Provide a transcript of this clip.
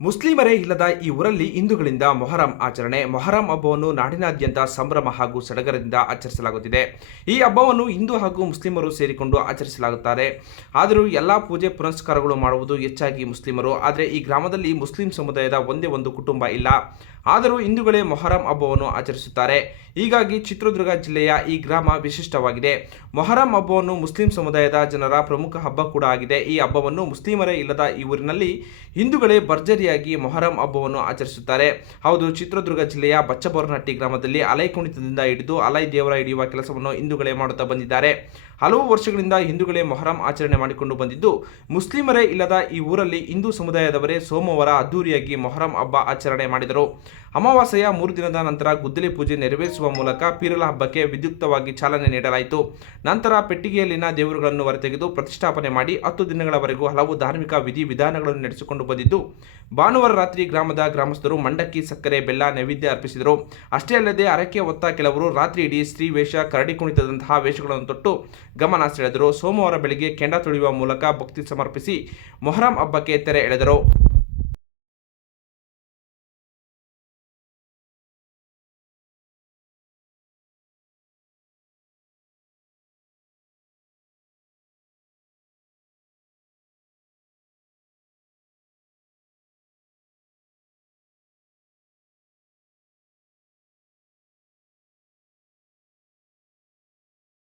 ಮುಸ್ಲಿಮರೇ ಇಲ್ಲದ ಈ ಊರಲ್ಲಿ ಹಿಂದೂಗಳಿಂದ ಮೊಹರಂ ಆಚರಣೆ, ಮೊಹರಂ ಹಬ್ಬವನ್ನು ನಾಡಿನಾದ್ಯಂತ ಸಂಭ್ರಮ ಹಾಗೂ ಸಡಗರದಿಂದ ಆಚರಿಸಲಾಗುತ್ತಿದೆ. ಈ ಹಬ್ಬವನ್ನು ಹಿಂದೂ ಹಾಗೂ ಮುಸ್ಲಿಮರು ಸೇರಿಕೊಂಡು ಆಚರಿಸಲಾಗುತ್ತಾರೆ. ಆದರೂ ಎಲ್ಲ ಪೂಜೆ ಪುನಸ್ಕಾರಗಳು ಮಾಡುವುದು ಹೆಚ್ಚಾಗಿ ಮುಸ್ಲಿಮರು. ಆದರೆ ಈ ಗ್ರಾಮದಲ್ಲಿ ಮುಸ್ಲಿಂ ಸಮುದಾಯದ ಒಂದೇ ಒಂದು ಕುಟುಂಬ ಇಲ್ಲ. ಆದರೂ ಹಿಂದೂಗಳೇ ಮೊಹರಂ ಹಬ್ಬವನ್ನು ಆಚರಿಸುತ್ತಾರೆ. ಹೀಗಾಗಿ ಚಿತ್ರದುರ್ಗ ಜಿಲ್ಲೆಯ ಈ ಗ್ರಾಮ ವಿಶಿಷ್ಟವಾಗಿದೆ. ಮೊಹರಂ ಹಬ್ಬವನ್ನು ಮುಸ್ಲಿಂ ಸಮುದಾಯದ ಜನರ ಪ್ರಮುಖ ಹಬ್ಬ ಕೂಡ ಆಗಿದೆ. ಈ ಹಬ್ಬವನ್ನು ಮುಸ್ಲಿಮರೇ ಇಲ್ಲದ ಈ ಊರಿನಲ್ಲಿ ಹಿಂದೂಗಳೇ ಭರ್ಜರಿಯಾಗಿ ಮೊಹರಂ ಹಬ್ಬವನ್ನು ಆಚರಿಸುತ್ತಾರೆ. ಹೌದು, ಚಿತ್ರದುರ್ಗ ಜಿಲ್ಲೆಯ ಬಚ್ಚಬೋರನಹಟ್ಟಿ ಗ್ರಾಮದಲ್ಲಿ ಅಲೈ ಕುಣಿತದಿಂದ ಹಿಡಿದು ಅಲೈ ದೇವರ ಹಿಡಿಯುವ ಕೆಲಸವನ್ನು ಹಿಂದೂಗಳೇ ಮಾಡುತ್ತಾ ಬಂದಿದ್ದಾರೆ. ಹಲವು ವರ್ಷಗಳಿಂದ ಹಿಂದೂಗಳೇ ಮೊಹರಂ ಆಚರಣೆ ಮಾಡಿಕೊಂಡು ಬಂದಿದ್ದು, ಮುಸ್ಲಿಮರೇ ಇಲ್ಲದ ಈ ಊರಲ್ಲಿ ಹಿಂದೂ ಸಮುದಾಯದವರೇ ಸೋಮವಾರ ಅದ್ದೂರಿಯಾಗಿ ಮೊಹರಂ ಹಬ್ಬ ಆಚರಣೆ ಮಾಡಿದರು. ಅಮಾವಾಸ್ಯೆಯ ಮೂರು ದಿನದ ನಂತರ ಗುದ್ದಲಿ ಪೂಜೆ ನೆರವೇರಿಸುವ ಮೂಲಕ ಪೀರಲ ಹಬ್ಬಕ್ಕೆ ವಿದ್ಯುಕ್ತವಾಗಿ ಚಾಲನೆ ನೀಡಲಾಯಿತು. ನಂತರ ಪೆಟ್ಟಿಗೆಯಲ್ಲಿನ ದೇವರುಗಳನ್ನು ಹೊರತೆಗೆದು ಪ್ರತಿಷ್ಠಾಪನೆ ಮಾಡಿ ಹತ್ತು ದಿನಗಳವರೆಗೂ ಹಲವು ಧಾರ್ಮಿಕ ವಿಧಿ ವಿಧಾನಗಳನ್ನು ನಡೆಸಿಕೊಂಡು ಬಂದಿದ್ದು ಭಾನುವಾರ ರಾತ್ರಿ ಗ್ರಾಮದ ಗ್ರಾಮಸ್ಥರು ಮಂಡಕ್ಕಿ, ಸಕ್ಕರೆ, ಬೆಲ್ಲ, ನೈವೇದ್ಯ ಅರ್ಪಿಸಿದರು. ಅಷ್ಟೇ ಅಲ್ಲದೆ ಅರಕೆ ಹೊತ್ತ ಕೆಲವರು ರಾತ್ರಿ ಇಡೀ ಸ್ತ್ರೀ ವೇಷ ಕರಡಿ ಕುಣಿತದಂತಹ ವೇಷಗಳನ್ನು ತೊಟ್ಟು ಗಮನ ಸೆಳೆದರು. ಸೋಮವಾರ ಬೆಳಗ್ಗೆ ಕೆಂಡ ತುಳಿಯುವ ಮೂಲಕ ಭಕ್ತಿ ಸಮರ್ಪಿಸಿ ಮೊಹರಂ ಹಬ್ಬಕ್ಕೆ ತೆರೆ ಎಳೆದರು.